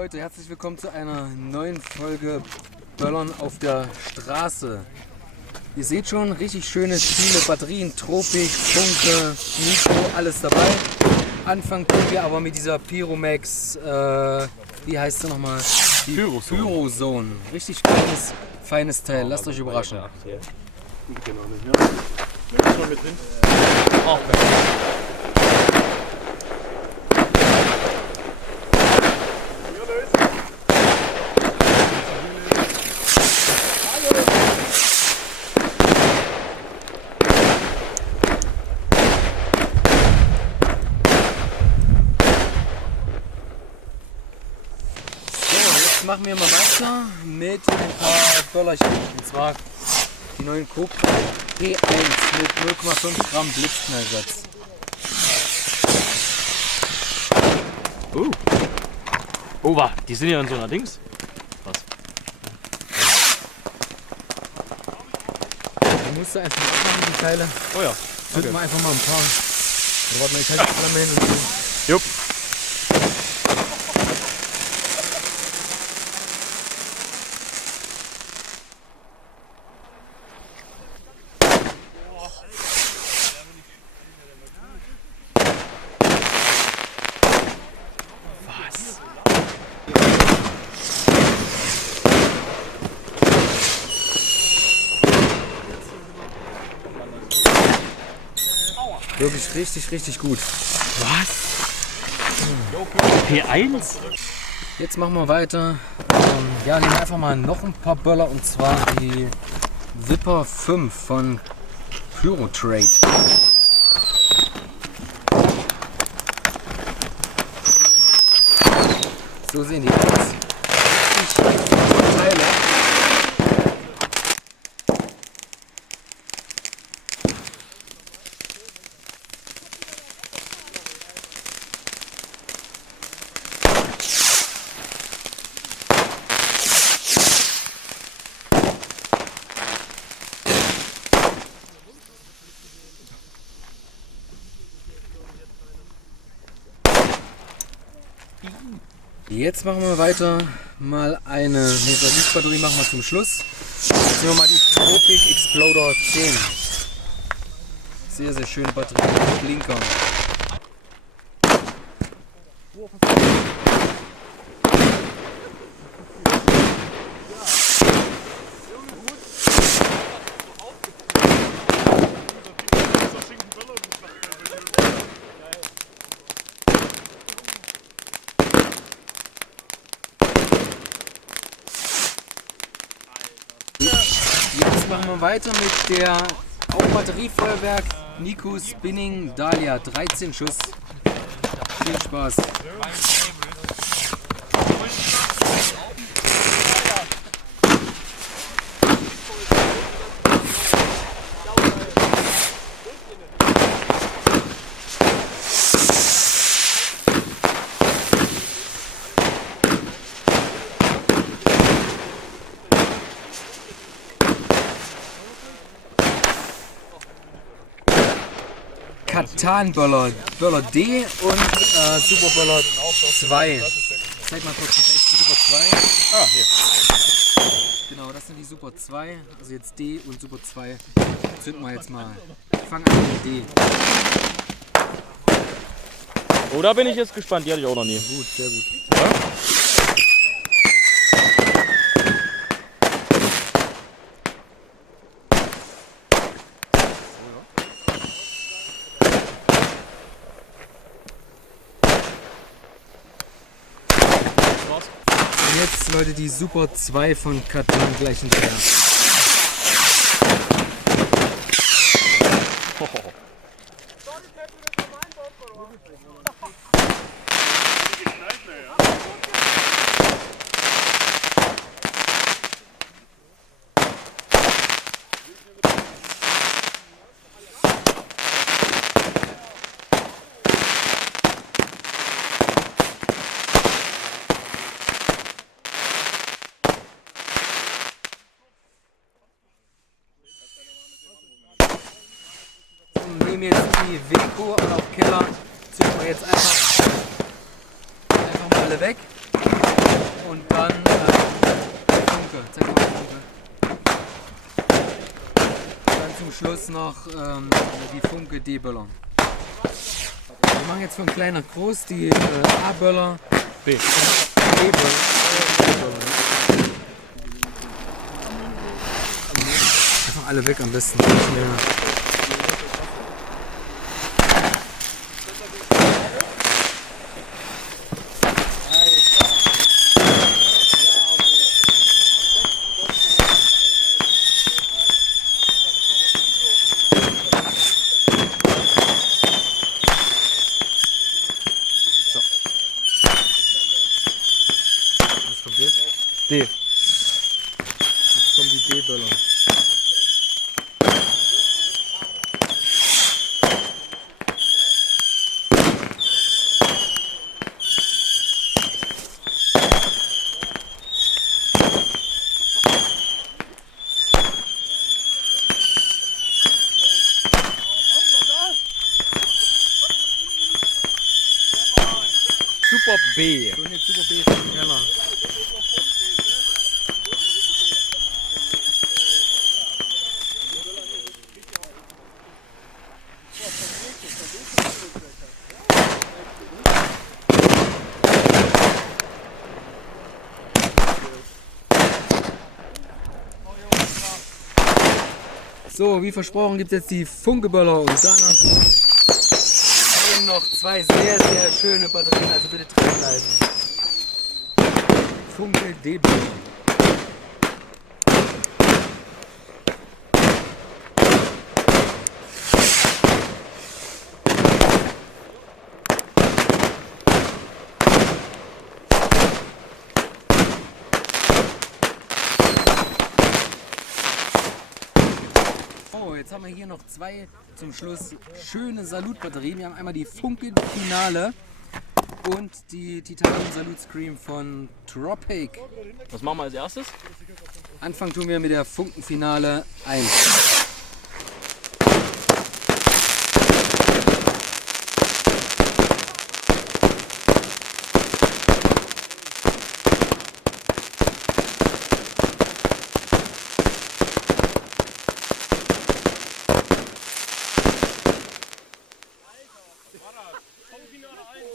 Leute, herzlich willkommen zu einer neuen Folge Böllern auf der Straße. Ihr seht schon, richtig schöne Ziele, Batterien, Tropik, Funke, Mikro, alles dabei. Anfangen können wir aber mit dieser Pyromax, wie heißt sie nochmal? Die Pyrozone. Richtig feines Teil, lasst euch überraschen. Wenn schon mit drin. Auch Machen wir mal weiter mit ein paar Böllerchen, und zwar die neuen Cobra P1 mit 0,5 Gramm Blitzknallsatz. Oh, wa, die sind ja in so einer Dings. Was? Die musst du einfach mal aufmachen, die Teile. Oh ja. Zünden wir einfach mal ein paar. Dann warten wir, ich halte die Flamme hin und so. Jupp. Wirklich richtig gut. Was? P1? Jetzt machen wir weiter. Ja, nehmen wir einfach mal noch ein paar Böller, und zwar die Viper 5 von Pyrotrade. So sehen die aus. Richtig Teile. Jetzt machen wir weiter. Mal eine Batterie machen wir zum Schluss. Jetzt nehmen wir mal die Tropik Exploder 10. Sehr schöne Batterie mit Blinker. Jetzt machen wir weiter mit der auch Batteriefeuerwerk Nico Spinning Dahlia 13 Schuss. Viel Spaß. Katan-Böller, Böller D und Superböller 2. Zeig mal kurz, das ist die Super 2. Ah, hier. Genau, das sind die Super 2. Also jetzt D und Super 2. Zünden wir jetzt mal. Ich fange an mit D. Oh, da bin ich jetzt gespannt. Die hatte ich auch noch nie. Gut, sehr gut. Ja? Und jetzt, Leute, die Super 2 von Katan gleich hinterher. Nehmen jetzt die Weco und auch Keller, zünden wir jetzt einfach mal alle weg. und dann Funke. Zeig mal Funke. Dann zum Schluss noch die Funke D-Böller. Wir machen jetzt von klein nach groß die A-Böller. B. D-Böller. Einfach alle weg am besten. Was kommt jetzt? D. Jetzt kommen die D-Böller. Super B. So, jetzt Super B vom Keller. So, wie versprochen gibt es jetzt die Funkeböller und danach folgen noch zwei sehr, sehr schöne Batterien, also bitte dranbleiben. Funke D-Böller. Oh, jetzt haben wir hier noch zwei zum Schluss schöne Salutbatterien. Wir haben einmal die Funke Finale und die Titanium Salut Scream von Tropic. Was machen wir als erstes? Anfangen tun wir mit der Funken Finale 1.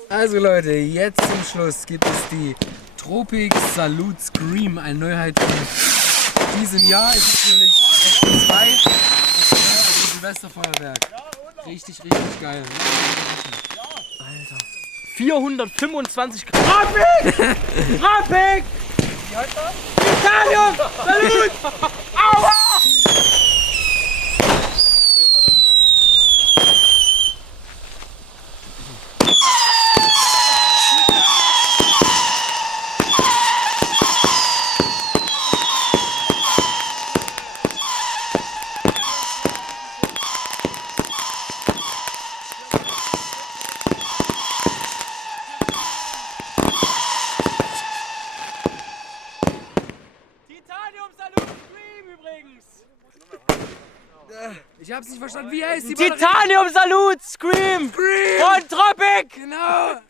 Also Leute, jetzt zum Schluss gibt es die Tropic Salut Scream, eine Neuheit von diesem Jahr. Es ist natürlich SP2, also Silvesterfeuerwerk. Richtig, richtig geil. Alter. 425 Gramm. Tropic! Tropic! Wie heißt das? Titanium! Salut! Aua! Titanium Salut Scream übrigens! Ich hab's nicht verstanden. Wie heißt die Batterie? Titanium Salut Scream! Scream! Von Tropic! Genau!